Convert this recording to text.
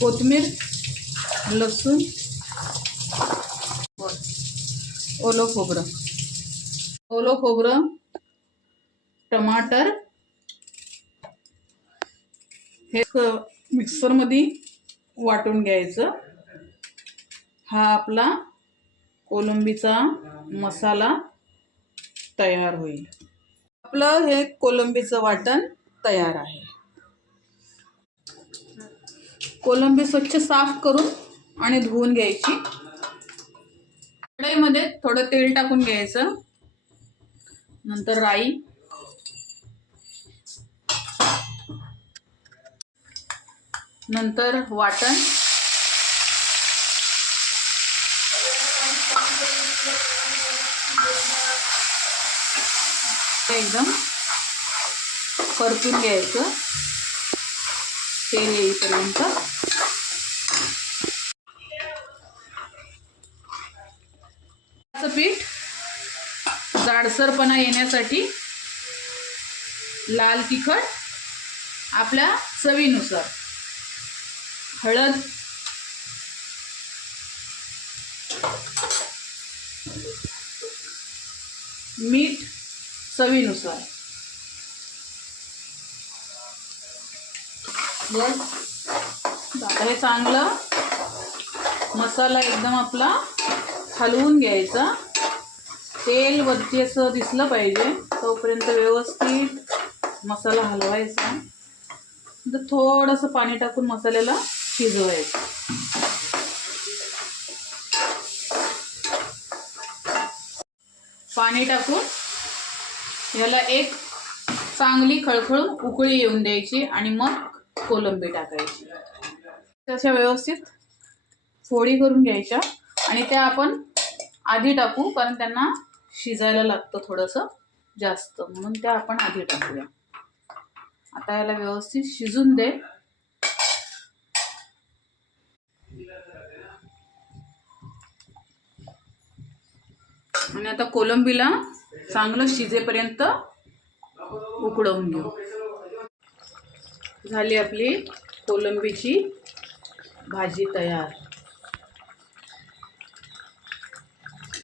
कोथिंबीर, लसूण, ओलं खोबरं, टमाटर हे मिक्सरमध्ये वाटून घ्यायचं। हा आपला कोलंबीचा मसाला तयार होईल। आपलं हे कोलंबीचं वाटण तयार आहे। कोलंबी स्वच्छ साफ करून आणि धुवून घ्यायची। कढईमध्ये थोडं तेल टाकून घ्यायचं, नंतर राई, नंतर वाटण, एकदम परतून घ्यायचं तेल येईपर्यंत। पीठ जाडसरपणा येण्यासाठी लाल तिखट आपल्या चवीनुसार, हळद, मीठ चवीनुसार, आता हे चांगलं मसाला एकदम आपला हलवून घ्यायचा। तेल वरती असं दिसलं पाहिजे तोपर्यंत व्यवस्थित मसाला हलवायचा। नंतर थोडंसं पाणी टाकून मसाल्याला शिजवायचं। पाणी टाकून याला एक चांगली खळखळून उकळी येऊन द्यायची आणि मग कोलंबी टाकायची। तशा व्यवस्थित फोडी करून घ्यायच्या आणि त्या आपण आधी टाकू, कारण त्यांना शिजायला लागतं थोडंसं जास्त, म्हणून त्या आपण आधी टाकूया। आता याला व्यवस्थित शिजून दे। आणि आता कोलंबीला चांगलं शिजेपर्यंत उकडवून घेऊ। झाली आपली कोलंबीची भाजी तयार।